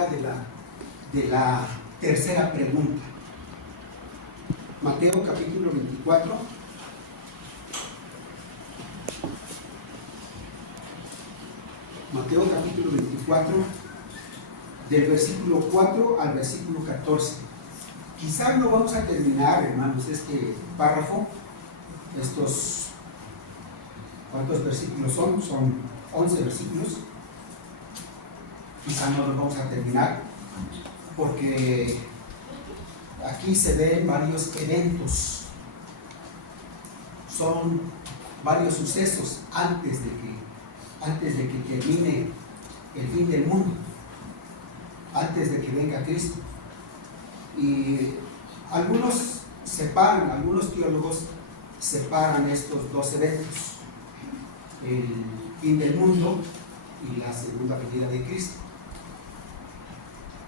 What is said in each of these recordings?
acerca de la tercera pregunta. Mateo capítulo 24. Mateo capítulo 24, del versículo 4 al versículo 14. Quizás no vamos a terminar, hermanos, este párrafo. ¿Cuántos versículos son? Son 11 versículos. Quizás no los vamos a terminar, porque aquí se ven varios eventos. Son varios sucesos antes de que termine el fin del mundo, antes de que venga Cristo. Y algunos teólogos separan estos dos eventos, el fin del mundo y la segunda venida de Cristo.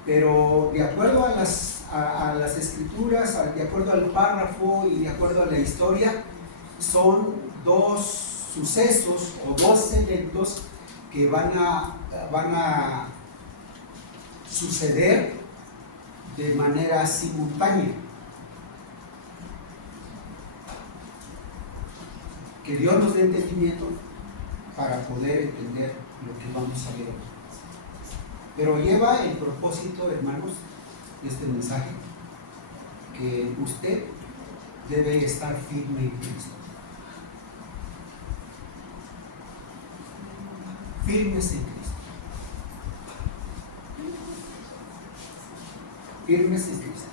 Pero de acuerdo a las escrituras, de acuerdo al párrafo y de acuerdo a la historia, son dos sucesos o dos eventos que van a suceder de manera simultánea. Que Dios nos dé entendimiento para poder entender lo que vamos a ver hoy. Pero lleva el propósito, hermanos, de este mensaje, que usted debe estar firme en Cristo. Firmes en Cristo. Firmes en Cristo.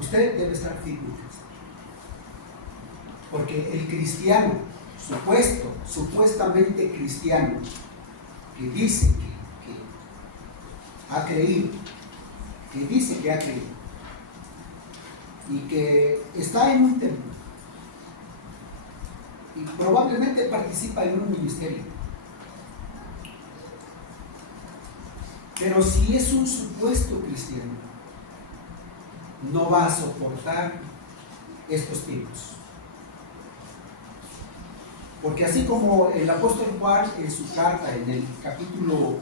Usted debe estar firme en Cristo. Porque el cristiano, supuestamente cristiano, que dice que ha creído, y que está en un templo, y probablemente participa en un ministerio, pero si es un supuesto cristiano, no va a soportar estos tiempos. Porque así como el apóstol Juan en su carta, en el capítulo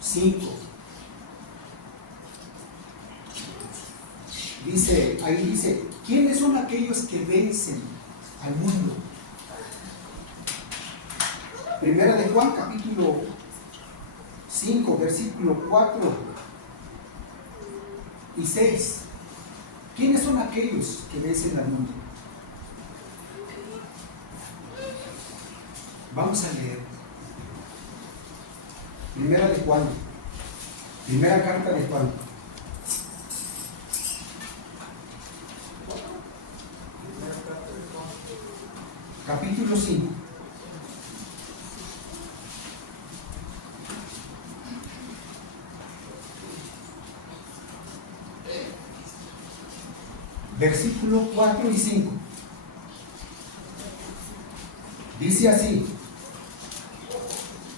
5, dice, ¿quiénes son aquellos que vencen al mundo? Primera de Juan, capítulo 5, versículo 4 y 6. ¿Quiénes son aquellos que vencen al mundo? Vamos a leer. Primera de Juan, primera carta de Juan. Capítulo 5. Versículo 4 y 5. Dice así: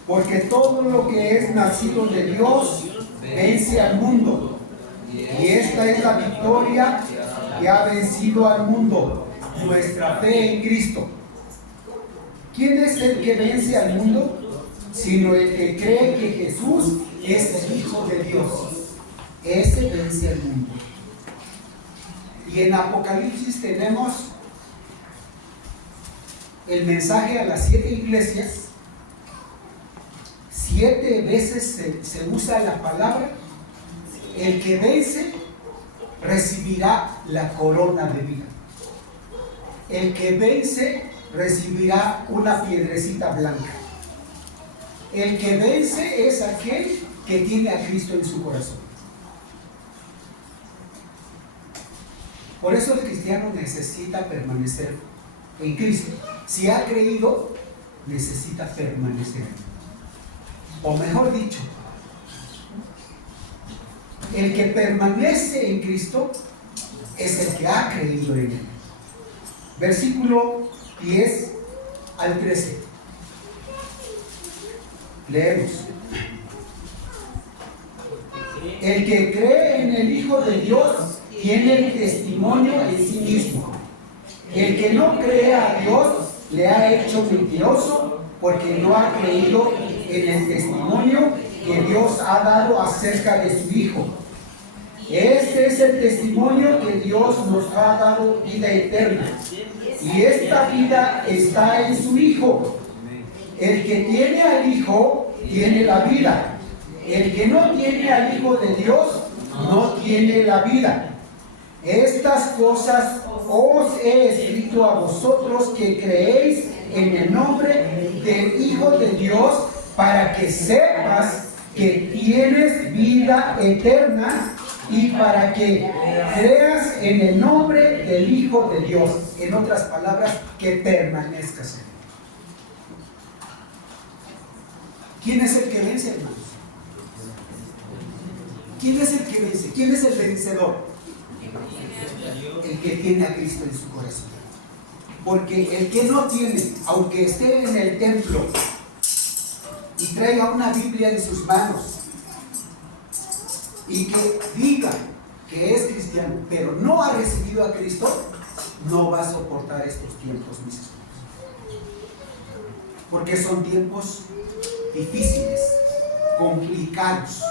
porque todo lo que es nacido de Dios vence al mundo, y esta es la victoria que ha vencido al mundo, nuestra fe en Cristo. ¿Quién es el que vence al mundo? Sino el que cree que Jesús es el Hijo de Dios. Ese vence al mundo. Y en Apocalipsis tenemos el mensaje a las 7 iglesias. 7 veces se usa la palabra. El que vence recibirá la corona de vida. El que vence recibirá una piedrecita blanca. El que vence es aquel que tiene a Cristo en su corazón. Por eso el cristiano necesita permanecer en Cristo. Si ha creído, necesita permanecer. O mejor dicho, el que permanece en Cristo es el que ha creído en Él. Versículo 10 al 13. Leemos. El que cree en el Hijo de Dios tiene el testimonio en sí mismo. El que no cree a Dios le ha hecho mentiroso, porque no ha creído en el testimonio que Dios ha dado acerca de su Hijo. Este es el testimonio que Dios nos ha dado vida eterna. Y esta vida está en su Hijo. El que tiene al Hijo tiene la vida. El que no tiene al Hijo de Dios no tiene la vida. Estas cosas os he escrito a vosotros que creéis en el nombre del Hijo de Dios, para que sepas que tienes vida eterna y para que creas en el nombre del Hijo de Dios. En otras palabras, que permanezcas en él. ¿Quién es el que vence, hermanos? ¿Quién es el que vence? ¿Quién es el vencedor? El que tiene a Cristo en su corazón. Porque el que no tiene, aunque esté en el templo y traiga una Biblia en sus manos y que diga que es cristiano, pero no ha recibido a Cristo, no va a soportar estos tiempos, mis hermanos. Porque son tiempos difíciles, complicados.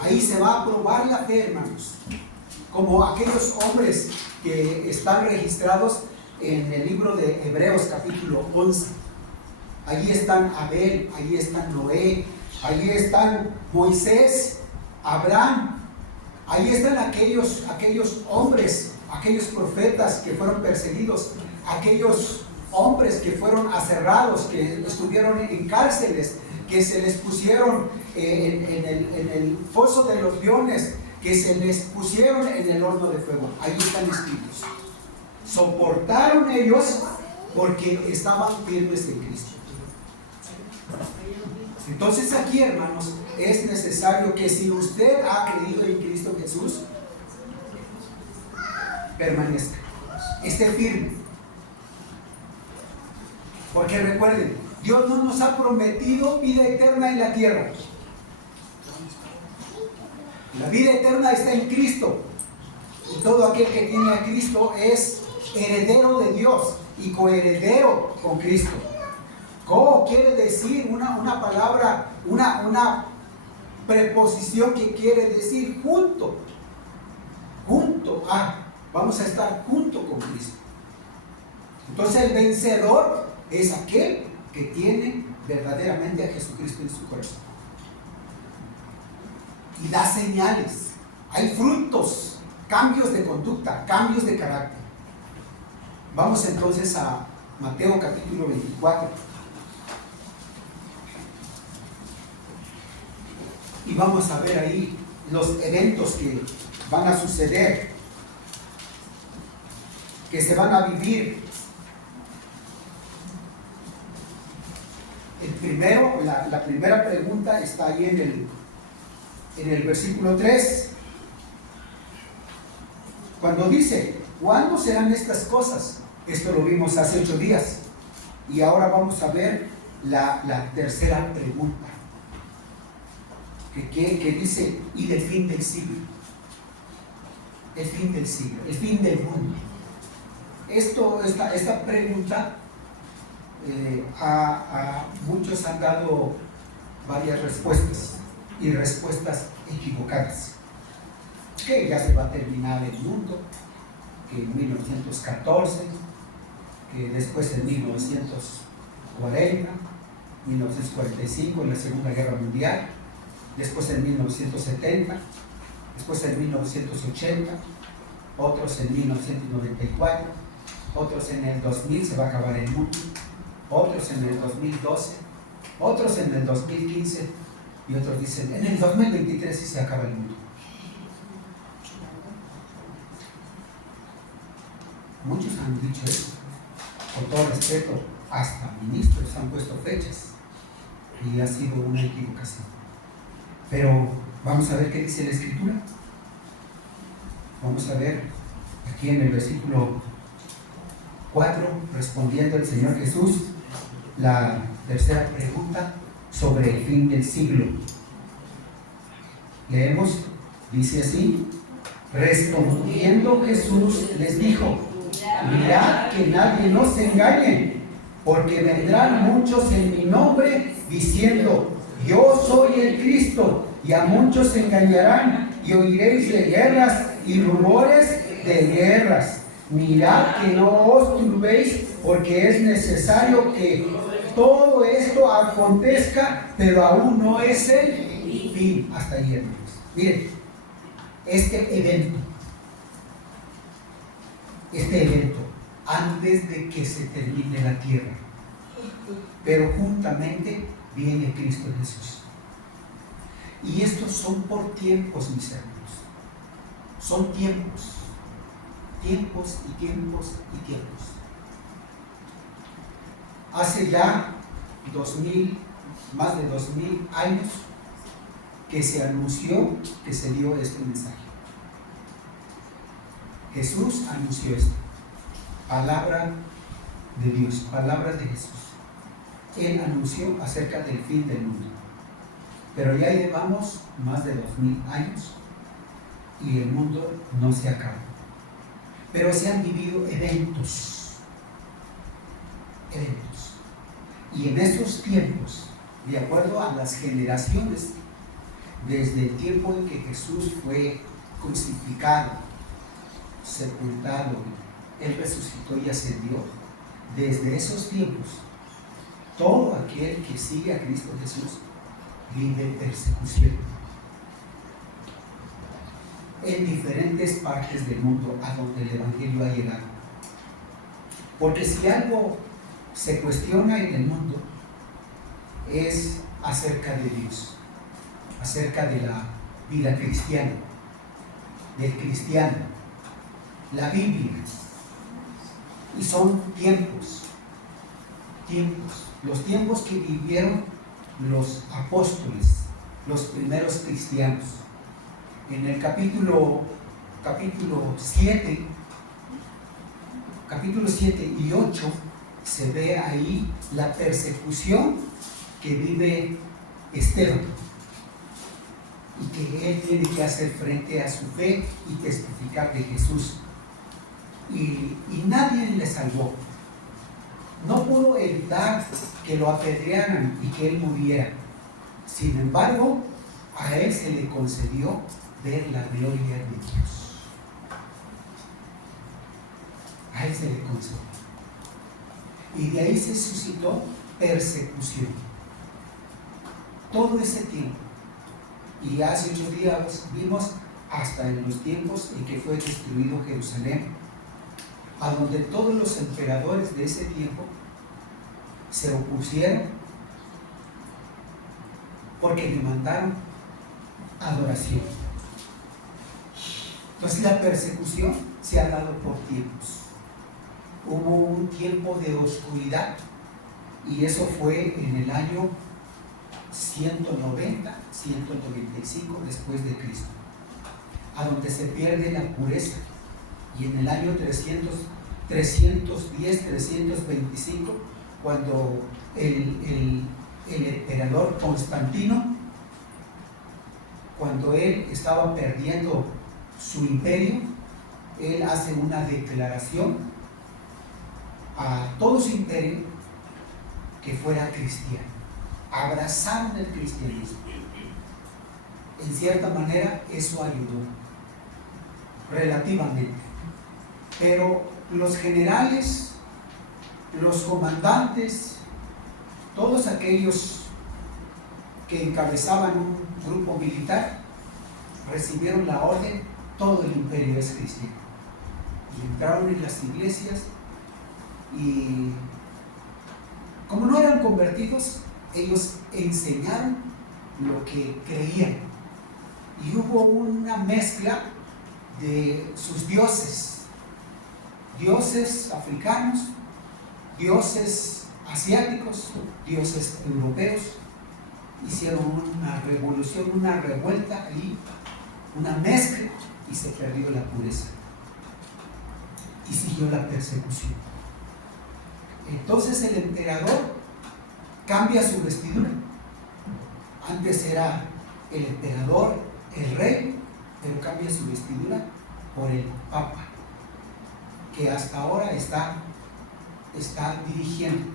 Ahí se va a probar la fe, hermanos. Como aquellos hombres que están registrados en el libro de Hebreos capítulo 11. Allí están Abel, allí están Noé, allí están Moisés, Abraham. Allí están aquellos hombres, aquellos profetas que fueron perseguidos, aquellos hombres que fueron aserrados, que estuvieron en cárceles, que se les pusieron en el foso de los leones, que se les pusieron en el horno de fuego. Ahí están escritos. Soportaron ellos porque estaban firmes en Cristo. Entonces aquí, hermanos, es necesario que si usted ha creído en Cristo Jesús, permanezca, esté firme. Porque recuerden, Dios no nos ha prometido vida eterna en la tierra. La vida eterna está en Cristo. Y todo aquel que tiene a Cristo es heredero de Dios y coheredero con Cristo. Co quiere decir una palabra, una preposición que quiere decir junto. Junto a. Vamos a estar junto con Cristo. Entonces el vencedor es aquel que tiene verdaderamente a Jesucristo en su corazón. Y da señales, hay frutos, cambios de conducta, cambios de carácter. Vamos entonces a Mateo capítulo 24. Y vamos a ver ahí los eventos que van a suceder, que se van a vivir. El primero, la primera pregunta está ahí en el versículo 3, cuando dice: ¿cuándo serán estas cosas? Esto lo vimos hace 8 días. Y ahora vamos a ver la tercera pregunta, que dice: ¿y del fin del siglo? El fin del siglo, el fin del mundo. Esta pregunta, muchos han dado varias respuestas, y respuestas equivocadas. Que ya se va a terminar el mundo, que en 1914, que después en 1940, 1945 en la Segunda Guerra Mundial, después en 1970, después en 1980, otros en 1994, otros en el 2000 se va a acabar el mundo, otros en el 2012, otros en el 2015, y otros dicen en el 2023 sí se acaba el mundo. Muchos han dicho eso, con todo respeto, hasta ministros han puesto fechas, y ha sido una equivocación. Pero vamos a ver qué dice la Escritura. Vamos a ver aquí en el versículo 4, respondiendo el Señor Jesús la tercera pregunta sobre el fin del siglo. Leemos, dice así: respondiendo Jesús les dijo: mirad que nadie nos engañe, porque vendrán muchos en mi nombre diciendo: yo soy el Cristo, y a muchos se engañarán, y oiréis de guerras y rumores de guerras. Mirad que no os turbéis, porque es necesario que todo esto acontezca, pero aún no es el fin. Hasta ahí, hermanos. Miren, este evento, antes de que se termine la tierra, pero juntamente viene Cristo Jesús. Y estos son por tiempos, mis hermanos. Son tiempos. Tiempos y tiempos y tiempos. Hace ya más de 2000 años que se anunció, que se dio este mensaje. Jesús anunció esto. Palabra de Dios, palabra de Jesús. Él anunció acerca del fin del mundo. Pero ya llevamos más de 2000 años y el mundo no se acaba. Pero se han vivido eventos. Y en esos tiempos, de acuerdo a las generaciones, desde el tiempo en que Jesús fue crucificado, sepultado, Él resucitó y ascendió, desde esos tiempos, todo aquel que sigue a Cristo Jesús vive persecución en diferentes partes del mundo a donde el Evangelio ha llegado. Porque si algo se cuestiona en el mundo es acerca de Dios, acerca de la vida cristiana, del cristiano, la Biblia. Y son tiempos, los tiempos que vivieron los apóstoles, los primeros cristianos. En el capítulo 7 y 8 se ve ahí la persecución que vive Esteban y que él tiene que hacer frente a su fe y testificar de Jesús. Y nadie le salvó. No pudo evitar que lo apedrearan y que él muriera. Sin embargo, a él se le concedió ver la gloria de Dios. A él se le concedió. Y de ahí se suscitó persecución. Todo ese tiempo. Y hace 8 días vimos hasta en los tiempos en que fue destruido Jerusalén, a donde todos los emperadores de ese tiempo se opusieron porque demandaron adoración. Entonces la persecución se ha dado por tiempos. Hubo un tiempo de oscuridad y eso fue en el año 190, 195 después de Cristo, a donde se pierde la pureza. Y en el año 310, 325, cuando el emperador Constantino, cuando él estaba perdiendo su imperio, él hace una declaración a todo su imperio que fuera cristiano. Abrazaron el cristianismo. En cierta manera eso ayudó relativamente. Pero los generales, los comandantes, todos aquellos que encabezaban un grupo militar, recibieron la orden: todo el imperio es cristiano. Y entraron en las iglesias y, como no eran convertidos, ellos enseñaron lo que creían. Y hubo una mezcla de sus dioses africanos, dioses asiáticos, dioses europeos. Hicieron una revolución, una revuelta y una mezcla, y se perdió la pureza y siguió la persecución. Entonces el emperador cambia su vestidura. Antes era el emperador, el rey, pero cambia su vestidura por el papa, que hasta ahora está dirigiendo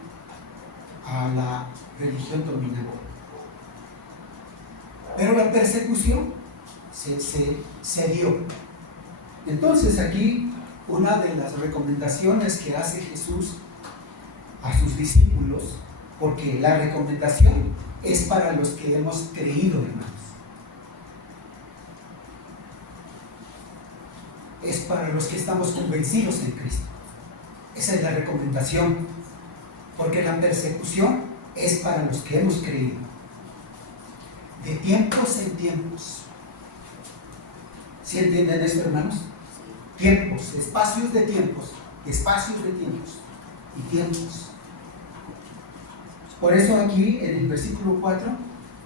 a la religión dominante. Pero la persecución se dio. Entonces aquí una de las recomendaciones que hace Jesús a sus discípulos, porque la recomendación es para los que hemos creído, hermanos. Es para los que estamos convencidos en Cristo. Esa es la recomendación, porque la persecución es para los que hemos creído. De tiempos en tiempos. ¿Sí entienden esto, hermanos? Tiempos, espacios de tiempos y tiempos. Por eso aquí en el versículo 4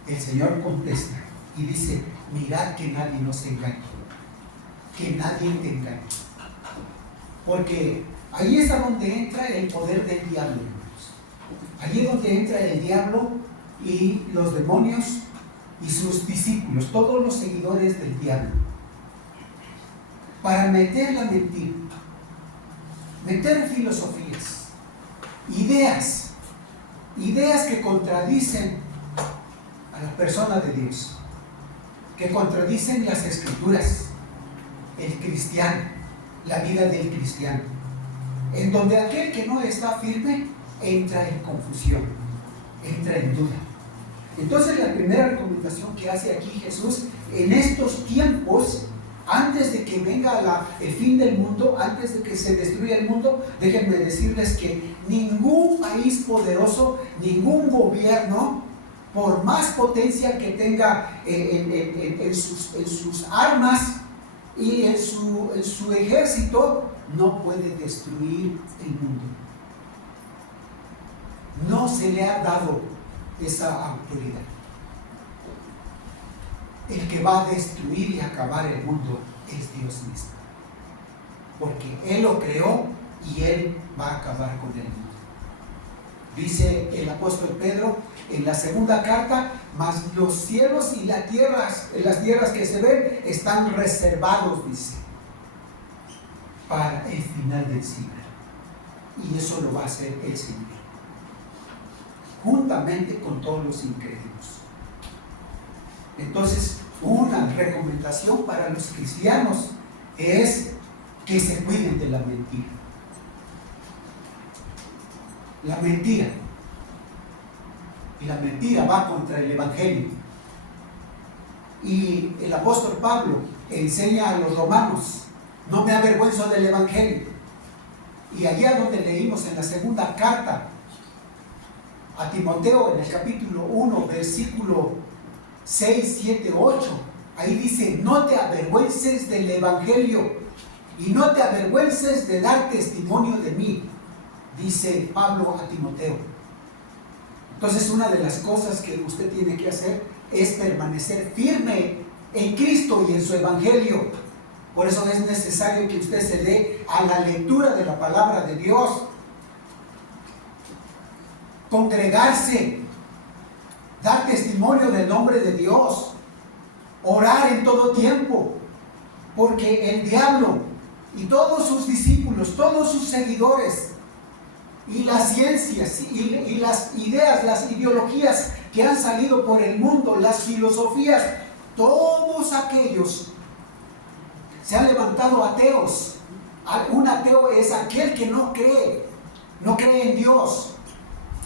el Señor contesta y dice: mirad que nadie nos engañe, que nadie te engañe, porque ahí es a donde entra el poder del diablo, hermanos. Allí es donde entra el diablo y los demonios y sus discípulos, todos los seguidores del diablo, para meter la mentira, meter filosofías, ideas que contradicen a la persona de Dios, que contradicen las escrituras, el cristiano, la vida del cristiano, en donde aquel que no está firme entra en confusión, entra en duda. Entonces la primera recomendación que hace aquí Jesús en estos tiempos, antes de que venga el fin del mundo, antes de que se destruya el mundo, déjenme decirles que ningún país poderoso, ningún gobierno, por más potencia que tenga en sus armas y en su ejército, no puede destruir el mundo. No se le ha dado esa autoridad. El que va a destruir y acabar el mundo es Dios mismo, porque Él lo creó y Él va a acabar con el mundo. Dice el apóstol Pedro en la segunda carta: mas los cielos y las tierras que se ven están reservados, dice, para el final del siglo, y eso lo va a hacer el Señor, juntamente con todos los incrédulos. Entonces, una recomendación para los cristianos es que se cuiden de la mentira. La mentira. Y la mentira va contra el Evangelio. Y el apóstol Pablo enseña a los romanos: no me avergüenzo del Evangelio. Y allá donde leímos en la segunda carta a Timoteo, en el capítulo 1, versículo 6, 7, 8, ahí dice: no te avergüences del Evangelio y no te avergüences de dar testimonio de mí, dice Pablo a Timoteo. Entonces, una de las cosas que usted tiene que hacer es permanecer firme en Cristo y en su Evangelio. Por eso es necesario que usted se dé a la lectura de la palabra de Dios, congregarse, dar testimonio del nombre de Dios, orar en todo tiempo, porque el diablo y todos sus discípulos, todos sus seguidores, y las ciencias y las ideas, las ideologías que han salido por el mundo, las filosofías, todos aquellos se han levantado ateos. Un ateo es aquel que no cree en Dios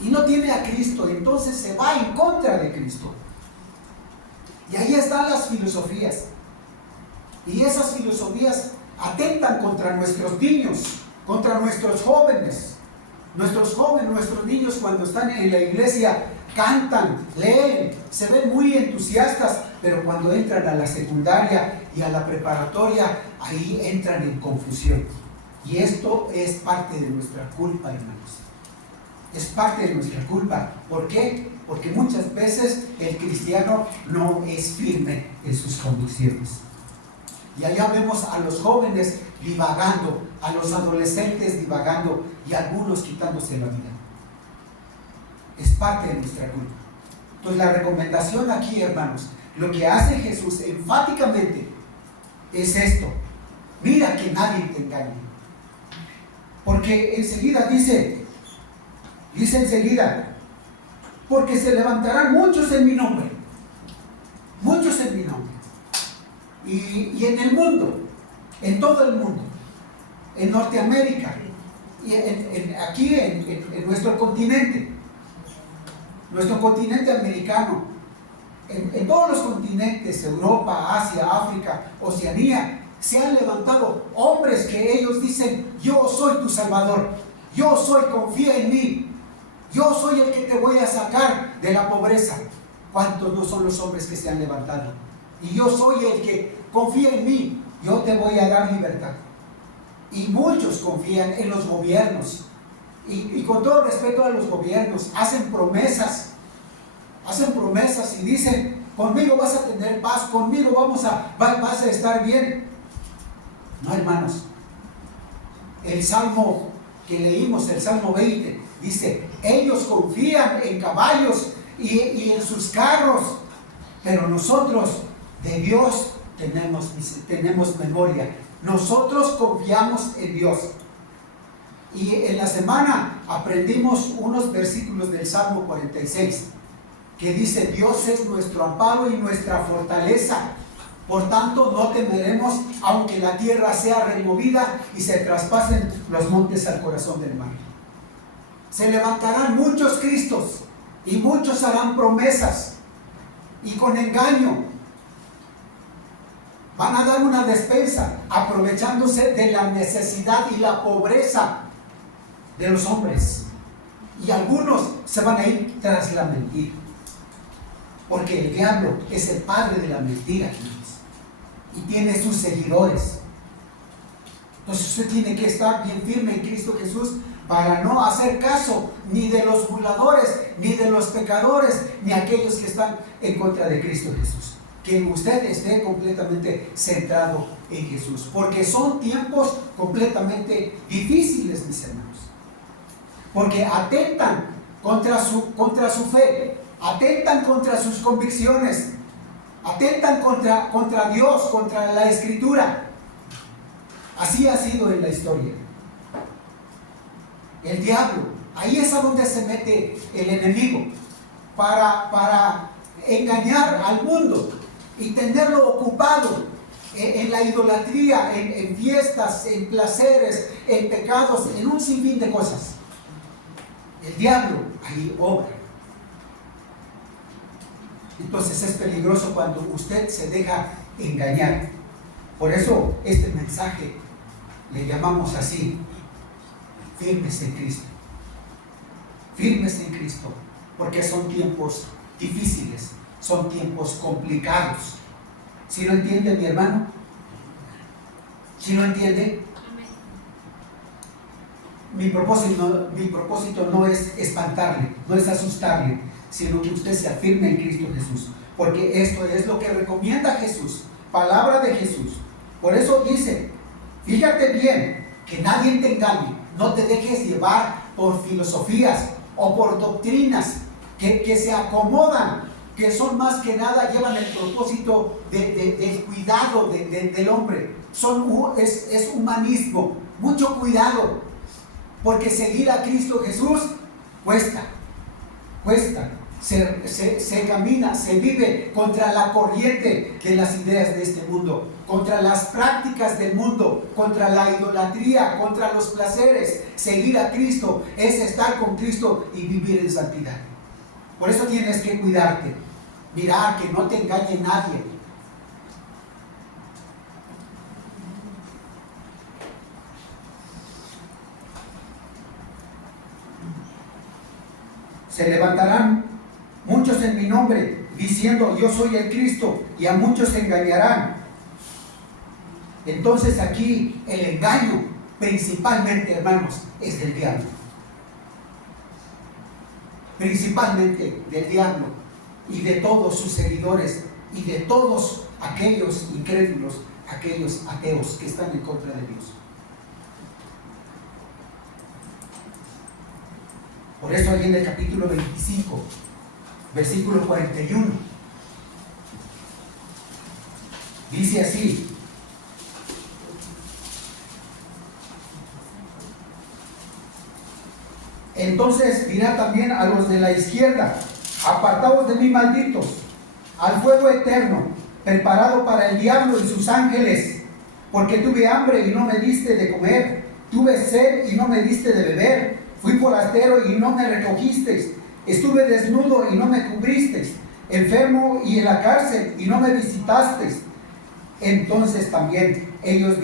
y no tiene a Cristo, entonces se va en contra de Cristo. Y ahí están las filosofías, y esas filosofías atentan contra nuestros niños, contra nuestros jóvenes. Nuestros niños, cuando están en la iglesia, cantan, leen, se ven muy entusiastas, pero cuando entran a la secundaria y a la preparatoria, ahí entran en confusión. Y esto es parte de nuestra culpa, hermanos. Es parte de nuestra culpa. ¿Por qué? Porque muchas veces el cristiano no es firme en sus convicciones. Y allá vemos a los jóvenes divagando, a los adolescentes divagando y algunos quitándose la vida. Es parte de nuestra culpa. Entonces la recomendación aquí, hermanos, lo que hace Jesús enfáticamente es esto: mira que nadie te engañe. Porque enseguida dice enseguida: porque se levantarán muchos en mi nombre. muchos en mi nombre. Y en el mundo, en todo el mundo, en Norteamérica, y aquí en nuestro continente americano, en todos los continentes, Europa, Asia, África, Oceanía, se han levantado hombres que ellos dicen: yo soy tu Salvador, yo soy, confía en mí, yo soy el que te voy a sacar de la pobreza. ¿Cuántos no son los hombres que se han levantado? Y yo soy el que confía en mí, yo te voy a dar libertad. Y muchos confían en los gobiernos, y con todo respeto a los gobiernos, hacen promesas y dicen: conmigo vas a tener paz, conmigo vas a estar bien. No, hermanos, el Salmo que leímos, el Salmo 20, dice: ellos confían en caballos y en sus carros, pero nosotros de Dios tenemos memoria. Nosotros confiamos en Dios. Y en la semana aprendimos unos versículos del Salmo 46 que dice: Dios es nuestro amparo y nuestra fortaleza, por tanto no temeremos, aunque la tierra sea removida y se traspasen los montes al corazón del mar. Se levantarán muchos Cristos y muchos harán promesas, y con engaño van a dar una despensa, aprovechándose de la necesidad y la pobreza de los hombres. Y algunos se van a ir tras la mentira, porque el diablo es el padre de la mentira, y tiene sus seguidores. Entonces usted tiene que estar bien firme en Cristo Jesús para no hacer caso ni de los burladores, ni de los pecadores, ni aquellos que están en contra de Cristo Jesús. Que usted esté completamente centrado en Jesús, porque son tiempos completamente difíciles, mis hermanos, porque atentan contra su fe, atentan contra sus convicciones, atentan contra Dios, contra la Escritura. Así ha sido en la historia. El diablo, ahí es a donde se mete el enemigo para engañar al mundo y tenerlo ocupado en la idolatría, en fiestas, en placeres, en pecados, en un sinfín de cosas. El diablo ahí obra. Entonces es peligroso cuando usted se deja engañar. Por eso este mensaje le llamamos así: firmes en Cristo. Firmes en Cristo, porque son tiempos difíciles, son tiempos complicados. ¿Sí lo entiende, mi hermano? ¿Sí lo entiende? Mi propósito no es espantarle, no es asustarle, sino que usted se afirme en Cristo Jesús, porque esto es lo que recomienda Jesús, palabra de Jesús. Por eso dice: fíjate bien, que nadie te engañe, no te dejes llevar por filosofías o por doctrinas que se acomodan, que son más que nada, llevan el propósito del cuidado del hombre. Es humanismo. Mucho cuidado, porque seguir a Cristo Jesús cuesta. Se camina, se vive contra la corriente de las ideas de este mundo, contra las prácticas del mundo, contra la idolatría, contra los placeres. Seguir a Cristo es estar con Cristo y vivir en santidad. Por eso tienes que cuidarte, mirar que no te engañe nadie. Se levantarán muchos en mi nombre, diciendo: yo soy el Cristo, y a muchos se engañarán. Entonces aquí el engaño, principalmente, hermanos, es del diablo. Principalmente del diablo y de todos sus seguidores y de todos aquellos incrédulos, aquellos ateos que están en contra de Dios. Por eso ahí en el capítulo 25, versículo 41, dice así: entonces dirá también a los de la izquierda: apartaos de mí, malditos, al fuego eterno, preparado para el diablo y sus ángeles. Porque tuve hambre y no me diste de comer, tuve sed y no me diste de beber, fui forastero y no me recogisteis, estuve desnudo y no me cubristeis, enfermo y en la cárcel y no me visitasteis. Entonces también ellos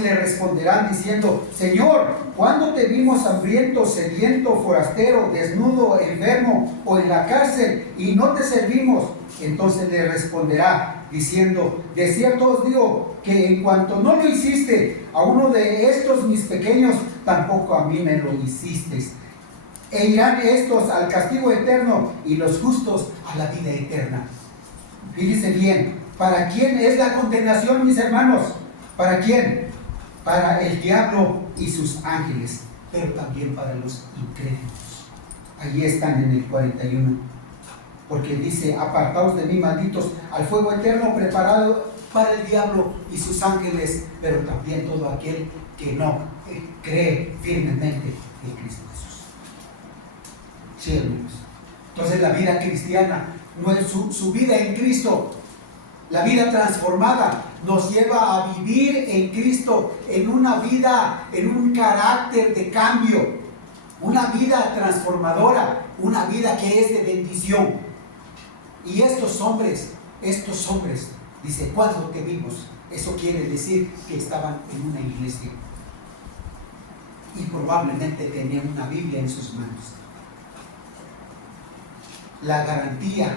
le responderán diciendo: Señor, ¿cuándo te vimos hambriento, sediento, forastero, desnudo, enfermo o en la cárcel y no te servimos? Entonces le responderá diciendo: de cierto os digo que en cuanto no lo hiciste a uno de estos mis pequeños, tampoco a mí me lo hicisteis. E irán estos al castigo eterno y los justos a la vida eterna. Fíjense bien, ¿para quién es la condenación, mis hermanos? ¿Para quién? Para el diablo y sus ángeles, pero también para los incrédulos. Allí están en el 41. Porque dice: apartaos de mí, malditos, al fuego eterno preparado para el diablo y sus ángeles, pero también todo aquel que no cree firmemente en Cristo Jesús. Sí, hermanos. Entonces la vida cristiana, no es su vida en Cristo, la vida transformada, nos lleva a vivir en Cristo, en una vida, en un carácter de cambio, una vida transformadora, una vida que es de bendición. Y estos hombres, dice: ¿cuándo te vimos? Eso quiere decir que estaban en una iglesia y probablemente tenían una Biblia en sus manos. La garantía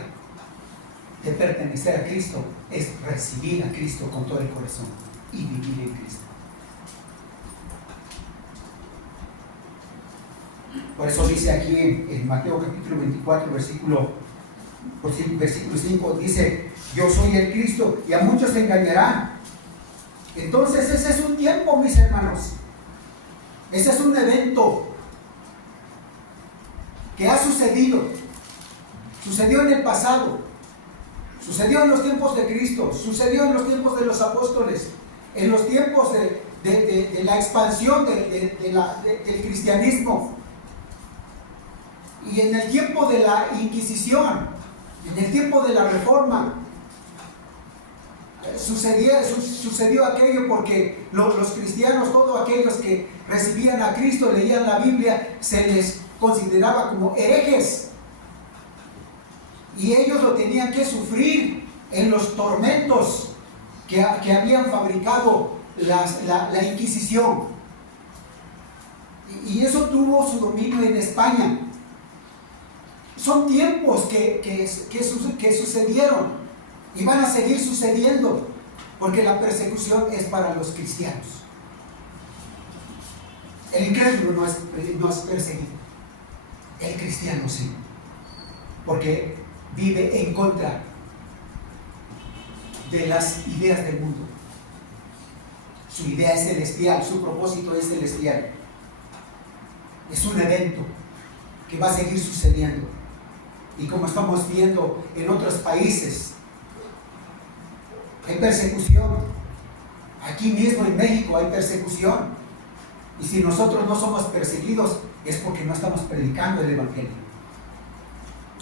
de pertenecer a Cristo es recibir a Cristo con todo el corazón y vivir en Cristo. Por eso dice aquí en Mateo capítulo 24, versículo 5, dice: yo soy el Cristo, y a muchos se engañarán. Entonces ese es un tiempo, mis hermanos, ese es un evento que ha sucedido en el pasado, sucedió en los tiempos de Cristo, sucedió en los tiempos de los apóstoles, en los tiempos de la expansión del cristianismo, y en el tiempo de la Inquisición, en el tiempo de la Reforma. Sucedió aquello porque los cristianos, todos aquellos que recibían a Cristo, leían la Biblia, se les consideraba como herejes, y ellos lo tenían que sufrir en los tormentos que habían fabricado la Inquisición, y eso tuvo su dominio en España. Son tiempos que sucedieron y van a seguir sucediendo, porque la persecución es para los cristianos. El incrédulo no es perseguido, el cristiano sí, porque vive en contra de las ideas del mundo. Su idea es celestial, su propósito es celestial. Es un evento que va a seguir sucediendo, y como estamos viendo en otros países, hay persecución. Aquí mismo en México hay persecución, y si nosotros no somos perseguidos es porque no estamos predicando el Evangelio.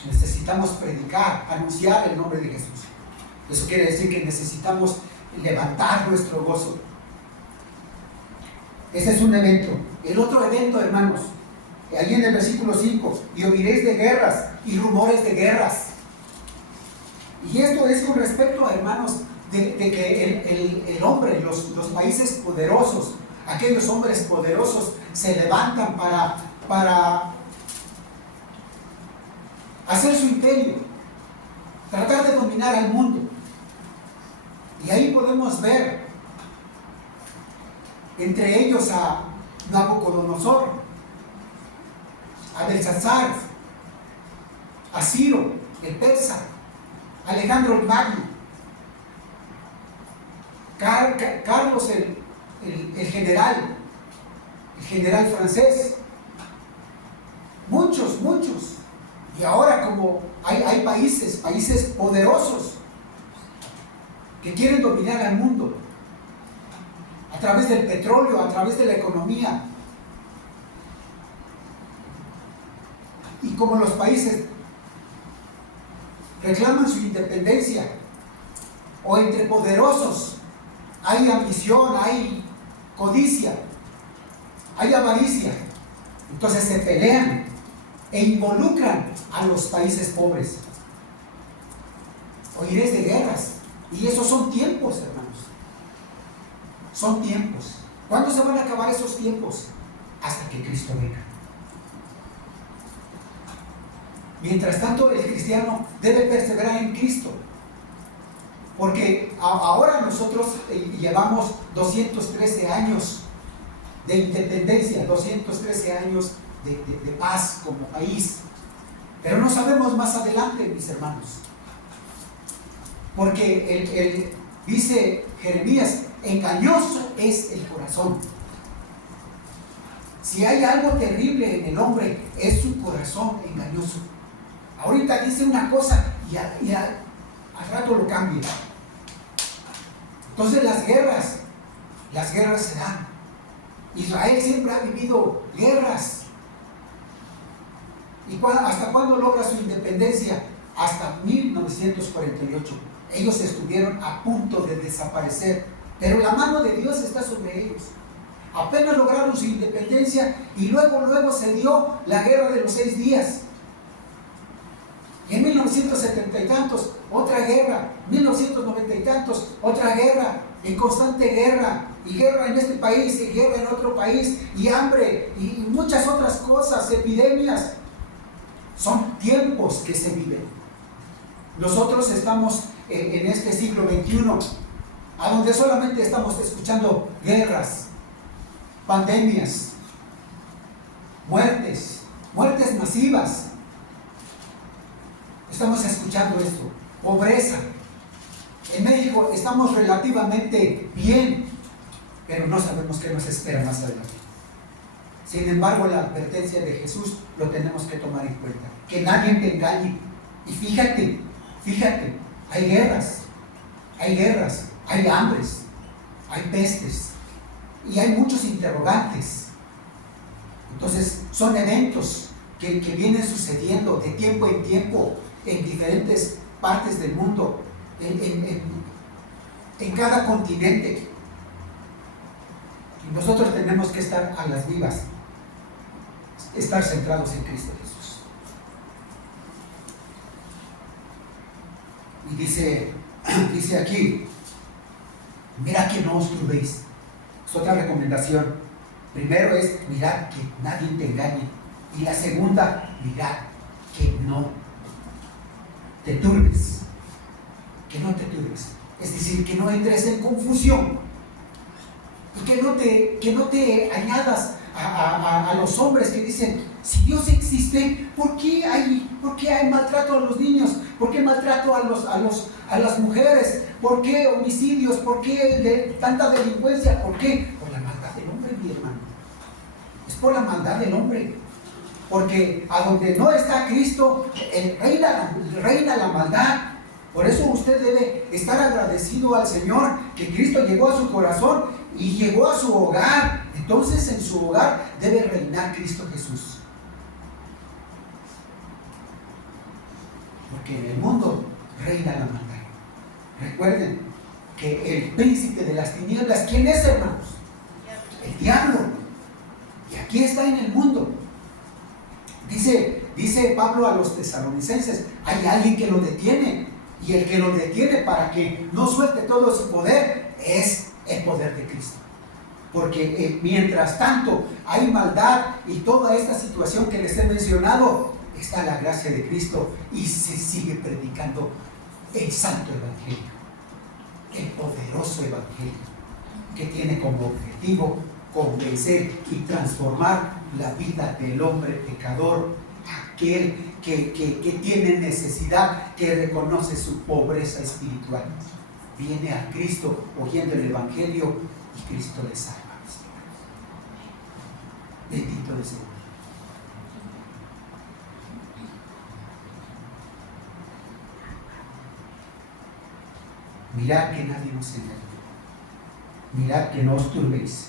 Necesitamos predicar, anunciar el nombre de Jesús. Eso quiere decir que necesitamos levantar nuestro gozo. Ese es un evento. El otro evento, hermanos, ahí en el versículo 5: y oiréis de guerras y rumores de guerras. Y esto es con respecto, hermanos, de que el hombre, los países poderosos, aquellos hombres poderosos se levantan para hacer su imperio, tratar de dominar al mundo. Y ahí podemos ver entre ellos a Nabucodonosor, a Belsasar, a Ciro el persa, Alejandro el Magno, Carlos el general francés, muchos. Y ahora, como hay países poderosos que quieren dominar al mundo a través del petróleo, a través de la economía. Y como los países reclaman su independencia. O entre poderosos hay ambición, hay codicia, hay avaricia. Entonces se pelean e involucran a los países pobres. Oiréis de guerras. Y esos son tiempos, hermanos. Son tiempos. ¿Cuándo se van a acabar esos tiempos? Hasta que Cristo venga. Mientras tanto, el cristiano debe perseverar en Cristo. Porque ahora nosotros llevamos 213 años de independencia, 213 años de paz como país. Pero no sabemos más adelante, mis hermanos. Porque dice Jeremías, engañoso es el corazón. Si hay algo terrible en el hombre, es su corazón engañoso. Ahorita dice una cosa y al rato lo cambia. Entonces las guerras se dan. Israel siempre ha vivido guerras. ¿Y hasta cuándo logra su independencia? Hasta 1948. Ellos estuvieron a punto de desaparecer, pero la mano de Dios está sobre ellos. Apenas lograron su independencia y luego se dio la guerra de los 6 días. Y en 1970 y tantos, otra guerra. 1990 y tantos, otra guerra. En constante guerra. Y guerra en este país, y guerra en otro país, y hambre, y muchas otras cosas, epidemias. Son tiempos que se viven. Nosotros estamos en este siglo XXI, a donde solamente estamos escuchando guerras, pandemias, muertes masivas. Estamos escuchando esto, pobreza. En México estamos relativamente bien, pero no sabemos qué nos espera más adelante. Sin embargo, la advertencia de Jesús lo tenemos que tomar en cuenta. Que nadie te engañe. Y fíjate, hay guerras, hay hambres, hay pestes, y hay muchos interrogantes. Entonces, son eventos que vienen sucediendo de tiempo en tiempo en diferentes partes del mundo, en cada continente. Y nosotros tenemos que estar a las vivas, estar centrados en Cristo Jesús. Y dice aquí, mira que no os turbéis. Es otra recomendación. Primero es, mirad que nadie te engañe. Y la segunda, mirad que no te turbes. Que no te turbes. Es decir, que no entres en confusión. Y que no te añadas a los hombres que dicen, si Dios existe, ¿por qué hay maltrato a los niños? ¿Por qué maltrato a las mujeres? ¿Por qué homicidios? ¿Por qué tanta delincuencia? ¿Por qué? Por la maldad del hombre, mi hermano. Es por la maldad del hombre. Porque a donde no está Cristo, reina la maldad. Por eso usted debe estar agradecido al Señor que Cristo llegó a su corazón y llegó a su hogar. Entonces en su hogar debe reinar Cristo Jesús. Porque en el mundo reina la maldad. Recuerden que el príncipe de las tinieblas, ¿quién es, hermanos? El diablo. Y aquí está en el mundo. Dice Pablo a los tesalonicenses, hay alguien que lo detiene. Y el que lo detiene para que no suelte todo su poder es el poder de Cristo. Porque mientras tanto hay maldad y toda esta situación que les he mencionado, está la gracia de Cristo y se sigue predicando el santo evangelio, el poderoso evangelio, que tiene como objetivo convencer y transformar la vida del hombre pecador, aquel que tiene necesidad, que reconoce su pobreza espiritual. Viene a Cristo oyendo el evangelio y Cristo le salva. Bendito el Señor. Mirad que nadie nos engañe. Mirad que no os turbéis.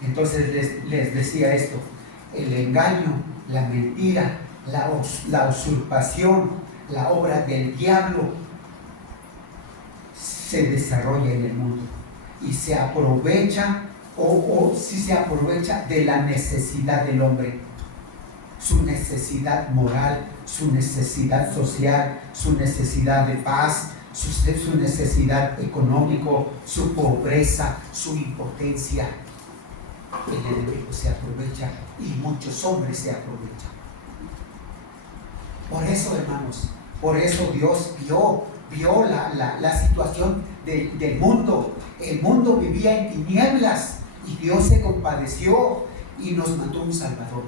Entonces les decía esto: el engaño, la mentira, la usurpación, la obra del diablo se desarrolla en el mundo y se aprovecha o si se aprovecha de la necesidad del hombre, su necesidad moral, su necesidad social, su necesidad de paz, su necesidad económico, su pobreza, su impotencia. El enemigo se aprovecha y muchos hombres se aprovechan. Por eso, hermanos, por eso Dios vio la situación del mundo. El mundo vivía en tinieblas y Dios se compadeció y nos mandó un Salvador.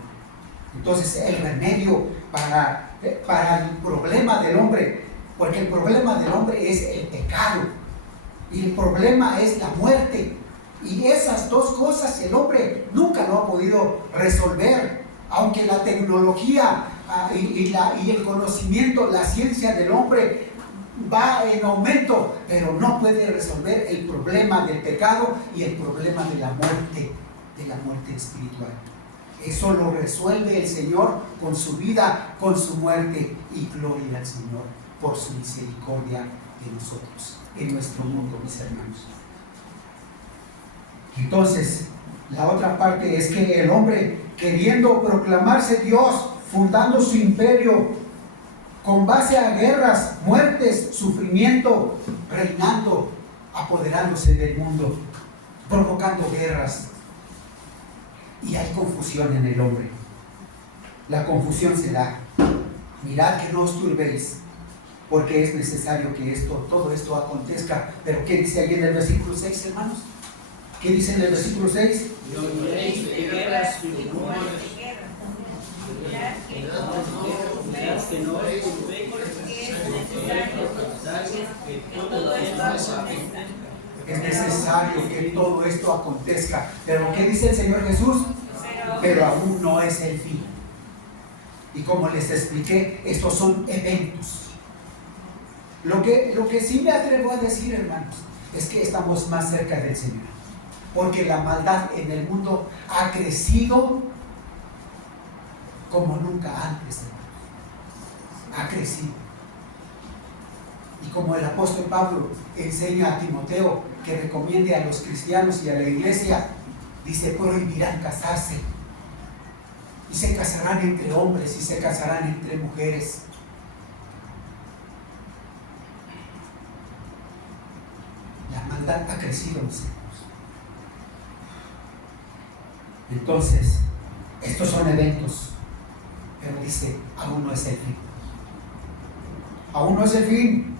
Entonces el remedio para el problema del hombre, porque el problema del hombre es el pecado y el problema es la muerte, y esas dos cosas el hombre nunca lo ha podido resolver, aunque la tecnología y el conocimiento, la ciencia del hombre va en aumento, pero no puede resolver el problema del pecado y el problema de la muerte espiritual. Eso lo resuelve el Señor con su vida, con su muerte, y gloria al Señor por su misericordia en nosotros, en nuestro mundo, mis hermanos. Entonces, la otra parte es que el hombre, queriendo proclamarse Dios, fundando su imperio con base a guerras, muertes, sufrimiento, reinando, apoderándose del mundo, provocando guerras. Y hay confusión en el hombre. La confusión se da. Mirad que no os turbéis, porque es necesario que todo esto acontezca. Pero ¿qué dice ahí en el versículo 6, hermanos? ¿Qué dice en el versículo 6? Y oiréis de guerras y rumores. Mirad que no os turbéis, porque es necesario que todo esto acontezca. Es necesario que todo esto acontezca. Pero ¿qué dice el Señor Jesús? Pero aún no es el fin. Y como les expliqué, estos son eventos. Lo que sí me atrevo a decir, hermanos, es que estamos más cerca del Señor, porque la maldad en el mundo ha crecido como nunca antes, hermanos. Ha crecido. Y como el apóstol Pablo enseña a Timoteo que recomiende a los cristianos y a la iglesia, dice: prohibirán casarse, y se casarán entre hombres y se casarán entre mujeres. La maldad ha crecido, mis hermanos. Entonces, estos son eventos, pero dice: aún no es el fin. Aún no es el fin.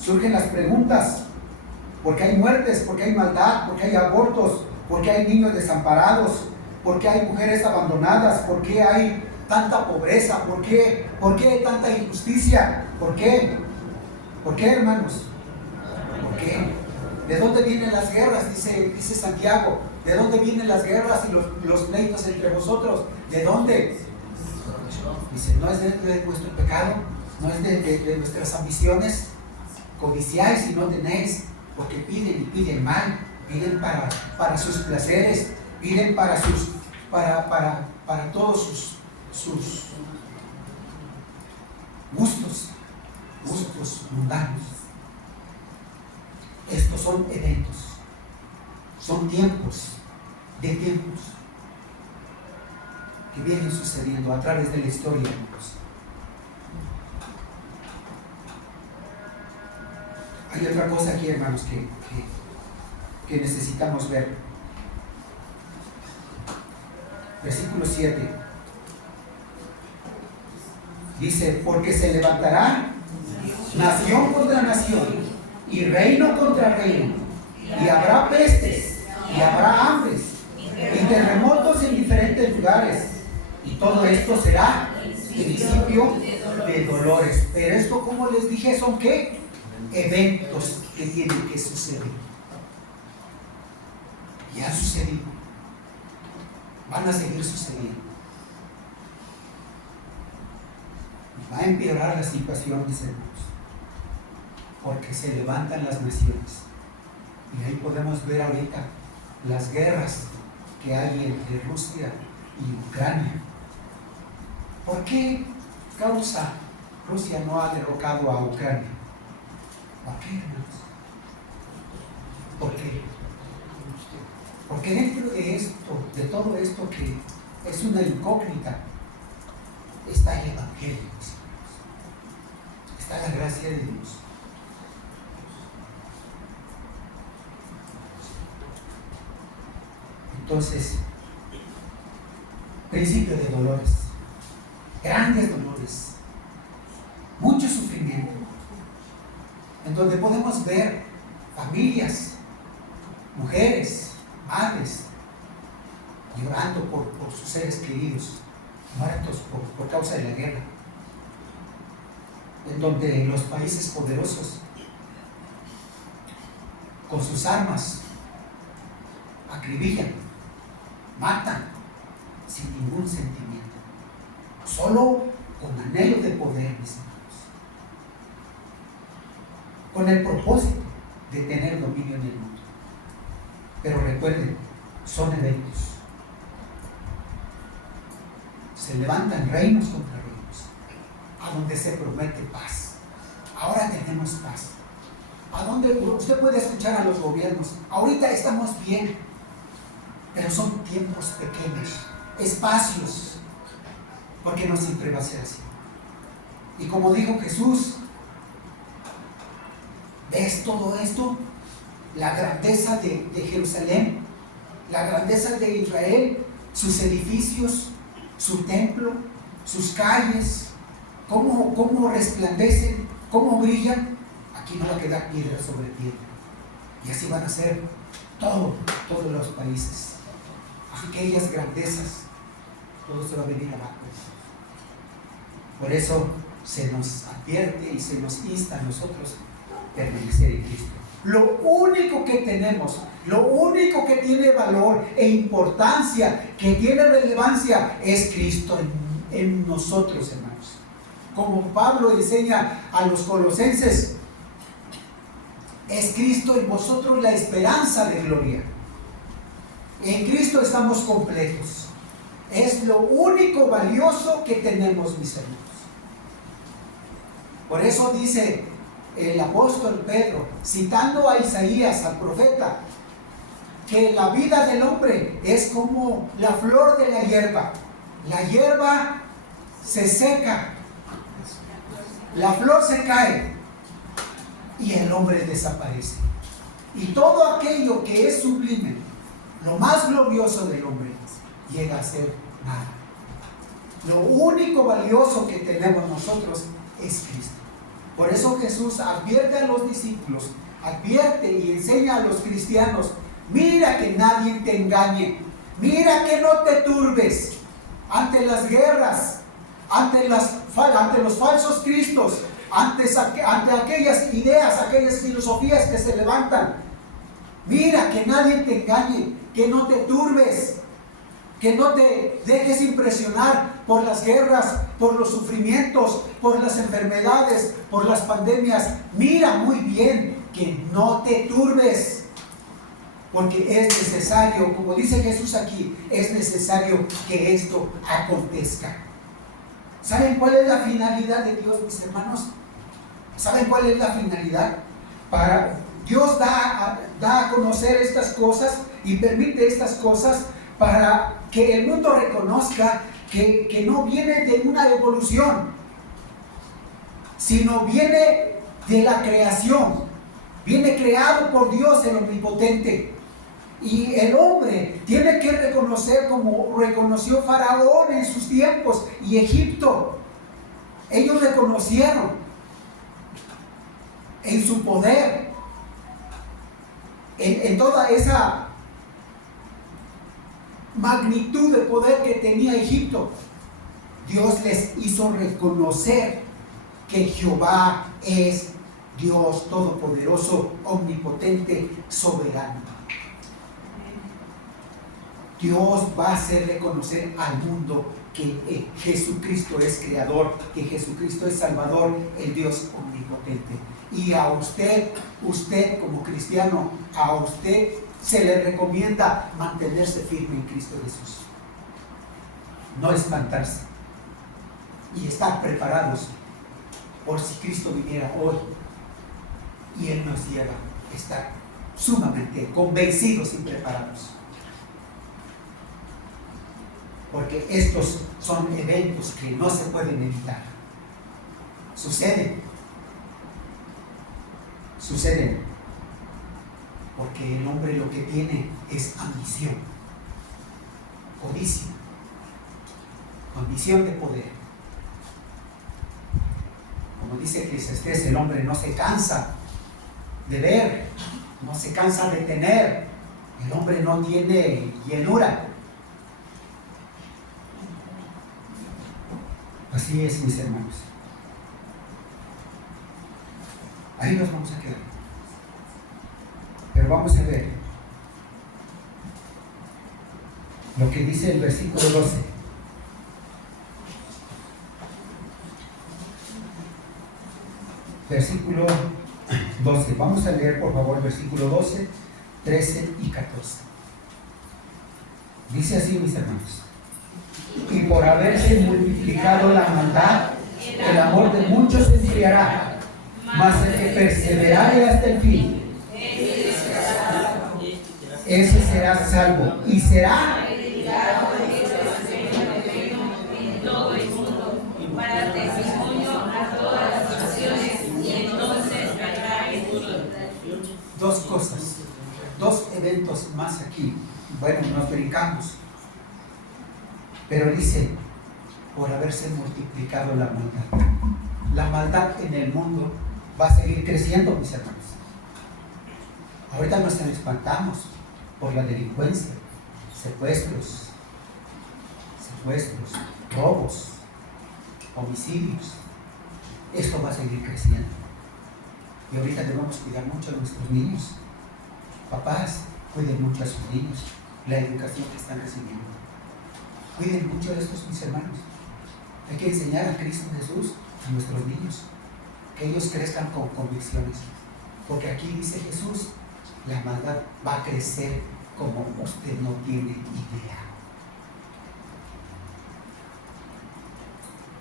Surgen las preguntas: ¿por qué hay muertes? ¿Por qué hay maldad? ¿Por qué hay abortos? ¿Por qué hay niños desamparados? ¿Por qué hay mujeres abandonadas? ¿Por qué hay tanta pobreza? ¿Por qué hay tanta injusticia? ¿Por qué? ¿Por qué, hermanos? ¿Por qué? ¿De dónde vienen las guerras? Dice Santiago. ¿De dónde vienen las guerras y los pleitos entre vosotros? ¿De dónde? Dice: ¿no es de vuestro pecado? ¿No es de nuestras ambiciones? Codiciáis y no tenéis, porque piden y piden mal, piden para sus placeres, piden para todos sus gustos mundanos. Estos son eventos, son tiempos que vienen sucediendo a través de la historia, hermanos. Hay otra cosa aquí, hermanos, que necesitamos ver. Versículo 7. Dice: porque se levantará nación contra nación y reino contra reino, y habrá pestes y habrá hambres y terremotos en diferentes lugares, y todo esto será principio de dolores. Pero esto, como les dije, son ¿qué? Eventos que tienen que suceder. Ya han sucedido, van a seguir sucediendo, y va a empeorar la situación, mis hermanos, porque se levantan las naciones. Y ahí podemos ver ahorita las guerras que hay entre Rusia y Ucrania. ¿Por qué causa Rusia no ha derrocado a Ucrania? ¿Por qué, hermanos? ¿Por qué? Porque dentro de esto, de todo esto que es una incógnita, está el Evangelio, mis hermanos. Está la gracia de Dios. Entonces, principio de dolores, grandes dolores, mucho sufrimiento, en donde podemos ver familias, mujeres, madres, llorando por sus seres queridos, muertos por causa de la guerra, en donde los países poderosos, con sus armas, acribillan, matan, sin ningún sentimiento, solo con anhelo de poder, mis hermanos, con el propósito de tener dominio en el mundo. Pero recuerden, son eventos. Se levantan reinos contra reinos, a donde se promete paz. Ahora tenemos paz. A donde usted puede escuchar a los gobiernos, ahorita estamos bien, pero son tiempos pequeños, espacios, porque no siempre va a ser así. Y como dijo Jesús, ¿ves todo esto? La grandeza de Jerusalén, la grandeza de Israel, sus edificios, su templo, sus calles, cómo resplandecen, cómo brillan. Aquí no va a quedar piedra sobre piedra. Y así van a ser todos los países. Aquellas grandezas, todo se va a venir abajo. Por eso se nos advierte y se nos insta a nosotros a permanecer en Cristo. Lo único que tenemos, lo único que tiene valor e importancia, que tiene relevancia, es Cristo en nosotros, hermanos. Como Pablo enseña a los colosenses, es Cristo en vosotros la esperanza de gloria. En Cristo estamos completos. Es lo único valioso que tenemos, mis hermanos. Por eso dice el apóstol Pedro, citando a Isaías, al profeta, que la vida del hombre es como la flor de la hierba. La hierba se seca, la flor se cae y el hombre desaparece. Y todo aquello que es sublime, lo más glorioso del hombre, llega a ser nada. Lo único valioso que tenemos nosotros es Cristo. Por eso Jesús advierte a los discípulos, advierte y enseña a los cristianos: mira que nadie te engañe, mira que no te turbes ante las guerras, ante los falsos cristos, ante aquellas ideas, aquellas filosofías que se levantan. Mira que nadie te engañe, que no te turbes, que no te dejes impresionar por las guerras, por los sufrimientos, por las enfermedades, por las pandemias. Mira muy bien que no te turbes, porque es necesario, como dice Jesús aquí, es necesario que esto acontezca. ¿Saben cuál es la finalidad de Dios, mis hermanos? ¿Saben cuál es la finalidad? Dios da a conocer estas cosas y permite estas cosas para que el mundo reconozca que no viene de una evolución, sino viene de la creación, viene creado por Dios el Omnipotente. Y el hombre tiene que reconocer, como reconoció Faraón en sus tiempos y Egipto. Ellos reconocieron en su poder, en toda esa magnitud de poder que tenía Egipto. Dios les hizo reconocer que Jehová es Dios todopoderoso, omnipotente, soberano. Dios va a hacer reconocer al mundo que Jesucristo es creador, que Jesucristo es salvador, el Dios omnipotente. Y a usted como cristiano, a usted se le recomienda mantenerse firme en Cristo Jesús. No espantarse, y estar preparados por si Cristo viniera hoy y Él nos lleva a estar sumamente convencidos y preparados. Porque estos son eventos que no se pueden evitar. Suceden. Porque el hombre lo que tiene es ambición, codicia, ambición de poder. Como dice Eclesiastés, el hombre no se cansa de ver, no se cansa de tener. El hombre no tiene llenura. Así es, mis hermanos. Ahí nos vamos a quedar. Pero vamos a ver lo que dice el versículo 12. Versículo 12. Vamos a leer, por favor, versículo 12, 13 y 14. Dice así, mis hermanos. Y por haberse multiplicado la maldad, el amor de muchos se enfriará, mas el que perseverare hasta el fin, ese será salvo y será todo el mundo para testimonio a todas las naciones, y entonces traerá dos cosas, dos eventos más aquí. Bueno, nos brincamos, pero dice, por haberse multiplicado la maldad. La maldad en el mundo va a seguir creciendo, mis hermanos. Ahorita nos espantamos por la delincuencia, secuestros, robos, homicidios. Esto va a seguir creciendo. Y ahorita debemos cuidar mucho a nuestros niños. Papás, cuiden mucho a sus niños, la educación que están recibiendo. Cuiden mucho de estos, mis hermanos. Hay que enseñar a Cristo Jesús a nuestros niños, que ellos crezcan con convicciones. Porque aquí dice Jesús, la maldad va a crecer como usted no tiene idea.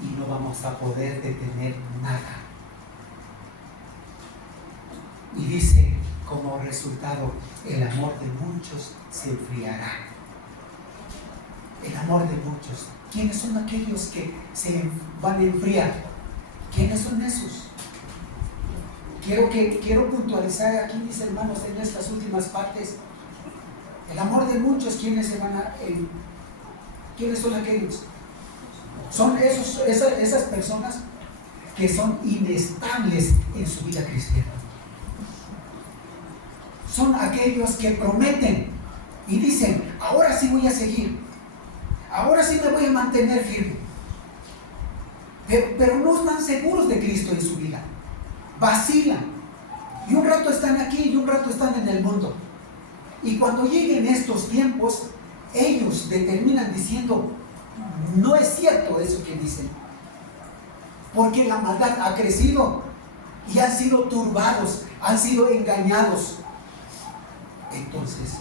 Y no vamos a poder detener nada. Y dice, como resultado, el amor de muchos se enfriará. El amor de muchos. ¿Quiénes son aquellos que se van a enfriar? ¿Quiénes son esos? Quiero puntualizar aquí, mis hermanos, en estas últimas partes. El amor de muchos, ¿quiénes son aquellos? Son esas personas que son inestables en su vida cristiana. Son aquellos que prometen y dicen, ahora sí voy a seguir, ahora sí me voy a mantener firme. Pero no están seguros de Cristo en su vida. Vacilan. Y un rato están aquí y un rato están en el mundo. Y cuando lleguen estos tiempos, ellos determinan diciendo, no es cierto eso que dicen. Porque la maldad ha crecido y han sido turbados, han sido engañados. Entonces,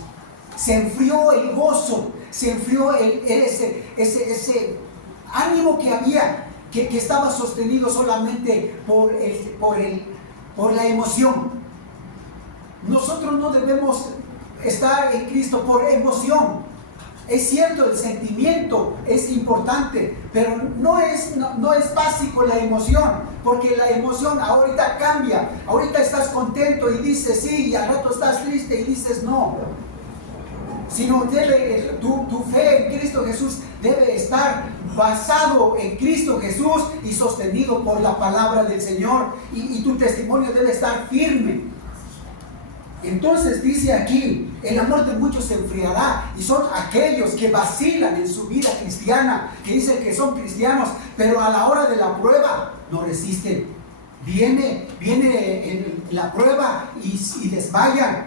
se enfrió el gozo, se enfrió ese ánimo que había, que estaba sostenido solamente por la emoción. Nosotros no debemos estar en Cristo por emoción. Es cierto, el sentimiento es importante, pero no es básico la emoción, porque la emoción ahorita cambia. Ahorita estás contento y dices sí, y al rato estás triste y dices no. Sino tu fe en Cristo Jesús debe estar basado en Cristo Jesús y sostenido por la palabra del Señor, y tu testimonio debe estar firme. Entonces dice aquí, el amor de muchos se enfriará, y son aquellos que vacilan en su vida cristiana, que dicen que son cristianos, pero a la hora de la prueba no resisten. Viene la prueba y desmayan.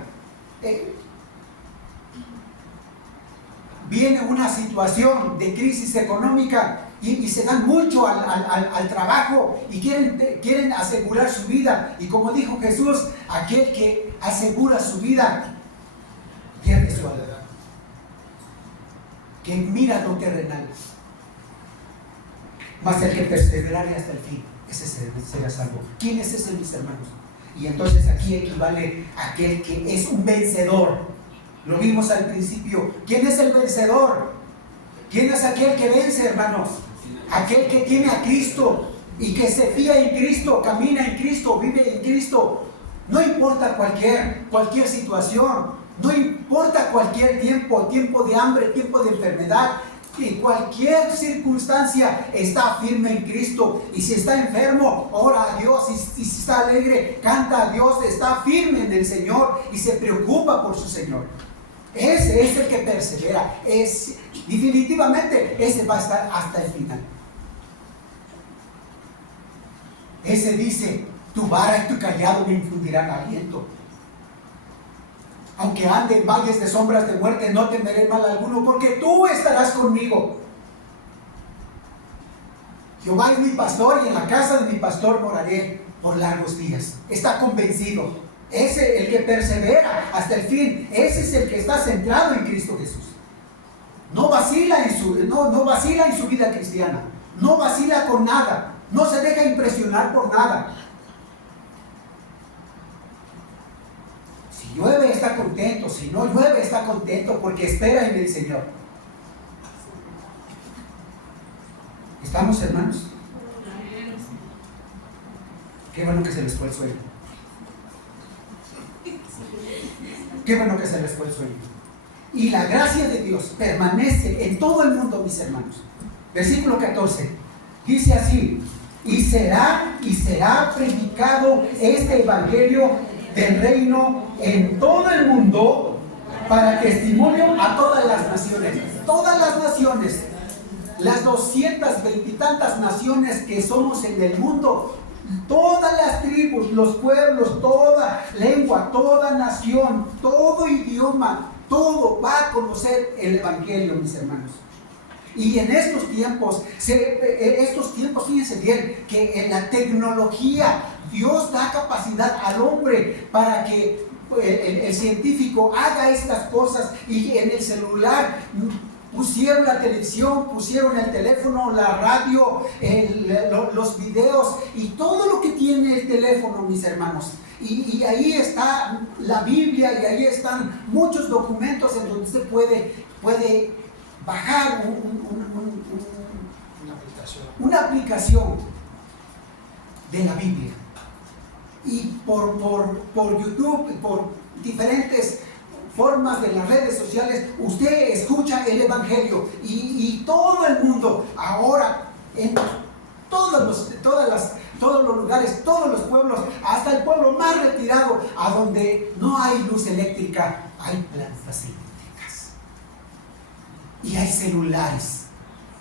Viene una situación de crisis económica y se dan mucho al trabajo y quieren asegurar su vida. Y como dijo Jesús, aquel que asegura su vida pierde su alma. Que mira lo terrenal. mas el que perseverare hasta el fin, ese será salvo. ¿Quién es ese, mis hermanos? Y entonces aquí equivale a aquel que es un vencedor. Lo vimos al principio. ¿Quién es el vencedor? ¿Quién es aquel que vence, hermanos? Aquel que tiene a Cristo y que se fía en Cristo, camina en Cristo, vive en Cristo. No importa cualquier situación, no importa cualquier tiempo de hambre, tiempo de enfermedad, en cualquier circunstancia está firme en Cristo. Y si está enfermo, ora a Dios. Y si está alegre, canta a Dios. Está firme en el Señor y se preocupa por su Señor. Ese es el que persevera. Definitivamente ese va a estar hasta el final. Ese dice: tu vara y tu callado me infundirán aliento. Aunque ande en valles de sombras de muerte, no temeré mal alguno, porque tú estarás conmigo. Jehová es mi pastor, y en la casa de mi pastor moraré por largos días. Está convencido. Ese, el que persevera hasta el fin, ese es el que está centrado en Cristo Jesús. No vacila en su vida cristiana. No vacila con nada. No se deja impresionar por nada. Si llueve, está contento. Si no llueve, está contento porque espera en el Señor. ¿Estamos, hermanos? Qué bueno que se les fue el sueño. Qué bueno que se les fue el sueño. Y la gracia de Dios permanece en todo el mundo, mis hermanos. Versículo 14. Dice así: y será predicado este evangelio del reino en todo el mundo para testimonio a todas las naciones. Todas las naciones, las 220 y tantas naciones que somos en el mundo, todas las tribus, los pueblos, toda lengua, toda nación, todo idioma, todo va a conocer el evangelio, mis hermanos. Y en estos tiempos, fíjense bien, que en la tecnología Dios da capacidad al hombre para que el científico haga estas cosas. Y en el celular pusieron la televisión, pusieron el teléfono, la radio, los videos y todo lo que tiene el teléfono, mis hermanos. Y ahí está la Biblia, y ahí están muchos documentos en donde usted puede bajar una aplicación de la Biblia. Y por YouTube y por diferentes formas de las redes sociales, usted escucha el evangelio. Y todo el mundo ahora, en todos los lugares, todos los pueblos, hasta el pueblo más retirado, a donde no hay luz eléctrica, hay plantas eléctricas y hay celulares.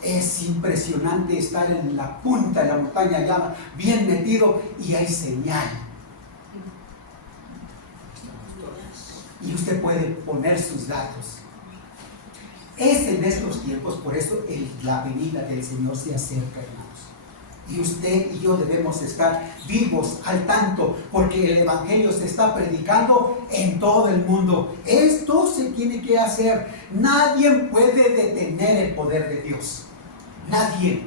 Es impresionante estar en la punta de la montaña, ya bien metido, y hay señal. Y usted puede poner sus datos. Es en estos tiempos, por eso la venida del Señor se acerca, hermanos. Y usted y yo debemos estar vivos al tanto, porque el evangelio se está predicando en todo el mundo. Esto se tiene que hacer. Nadie puede detener el poder de Dios. Nadie.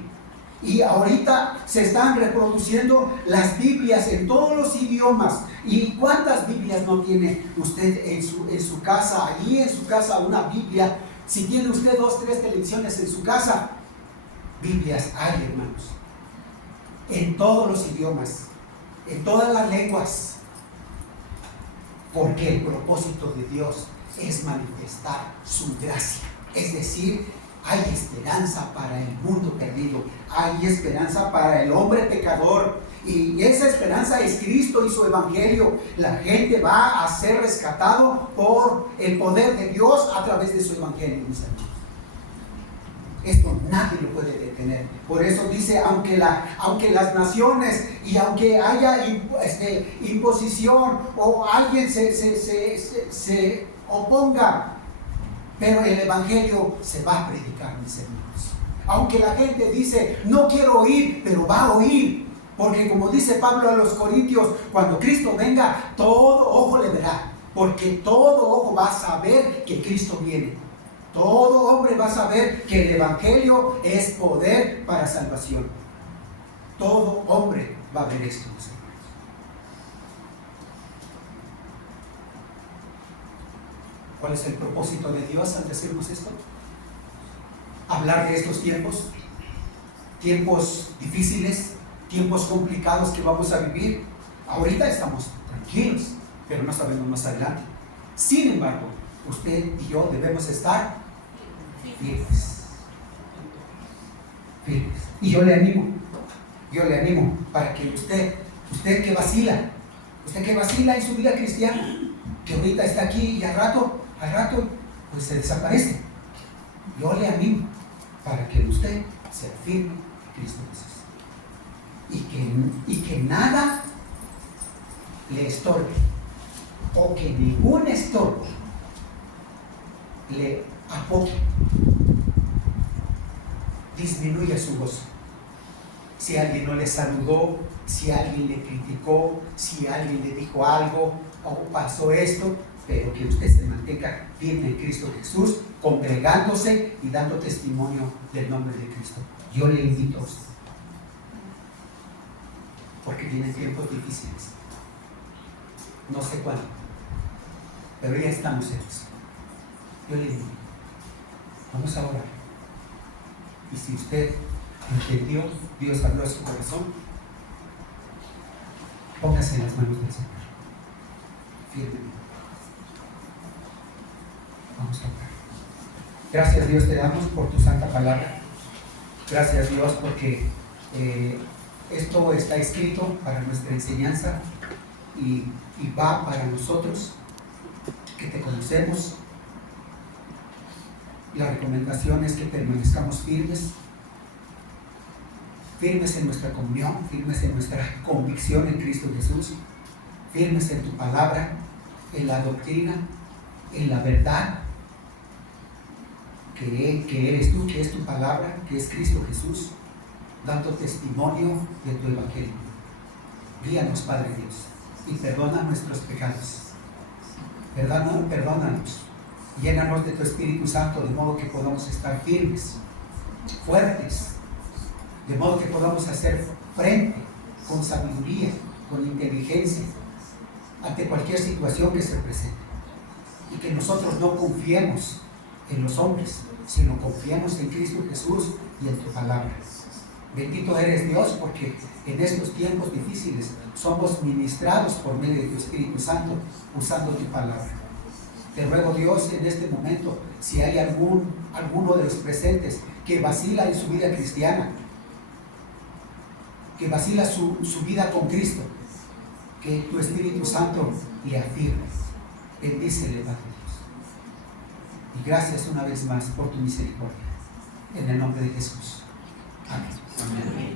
Y ahorita se están reproduciendo las Biblias en todos los idiomas. ¿Y cuántas Biblias no tiene usted en su casa? Allí en su casa una Biblia. Si tiene usted 2, 3 televisiones en su casa, Biblias hay, hermanos. En todos los idiomas, en todas las lenguas. Porque el propósito de Dios es manifestar su gracia. Es decir, hay esperanza para el mundo perdido. Hay esperanza para el hombre pecador. Y esa esperanza es Cristo y su evangelio. La gente va a ser rescatado por el poder de Dios a través de su evangelio, mis hermanos. Esto nadie lo puede detener. Por eso dice, aunque las naciones y aunque haya imposición o alguien se oponga, pero el evangelio se va a predicar, mis hermanos. Aunque la gente dice, no quiero oír, pero va a oír. Porque como dice Pablo a los Corintios, cuando Cristo venga, todo ojo le verá. Porque todo ojo va a saber que Cristo viene. Todo hombre va a saber que el evangelio es poder para salvación. Todo hombre va a ver esto, mis hermanos. ¿Cuál es el propósito de Dios al decirnos esto? Hablar de estos tiempos, tiempos difíciles, tiempos complicados que vamos a vivir. Ahorita estamos tranquilos, pero no sabemos más adelante. Sin embargo, usted y yo debemos estar firmes. Firmes. Y yo le animo para que usted que vacila en su vida cristiana, que ahorita está aquí y al rato pues se desaparece. Yo le animo para que usted se afirme en Cristo Jesús y que nada le estorbe, o que ningún estorbo le apoye, disminuya su gozo. Si alguien no le saludó, si alguien le criticó, si alguien le dijo algo o pasó esto, pero que usted se mantenga firme en Cristo Jesús, congregándose y dando testimonio del nombre de Cristo. Yo le invito a usted, porque vienen tiempos difíciles. No sé cuándo, pero ya estamos en eso. Yo le invito, vamos a orar. Y si usted entendió, Dios habló a su corazón, póngase en las manos del Señor, firmemente. Vamos a orar. Gracias, Dios, te damos por tu santa palabra. Gracias, Dios, porque esto está escrito para nuestra enseñanza y va para nosotros que te conocemos. La recomendación es que permanezcamos firmes en nuestra comunión, firmes en nuestra convicción en Cristo Jesús, firmes en tu palabra, en la doctrina, en la verdad que eres tú, que es tu palabra, que es Cristo Jesús, dando testimonio de tu evangelio. Guíanos, Padre Dios, y perdona nuestros pecados. Perdónanos, llénanos de tu Espíritu Santo, de modo que podamos estar firmes, fuertes, de modo que podamos hacer frente con sabiduría, con inteligencia, ante cualquier situación que se presente. Y que nosotros no confiemos en los hombres, sino confiemos en Cristo Jesús y en tu palabra. Bendito eres, Dios, porque en estos tiempos difíciles somos ministrados por medio de tu Espíritu Santo, usando tu palabra. Te ruego, Dios, en este momento, si hay alguno de los presentes que vacila en su vida cristiana, que vacila su vida con Cristo, que tu Espíritu Santo le afirme. Bendícele, Padre Dios. Y gracias una vez más por tu misericordia. En el nombre de Jesús. Amén. Amén.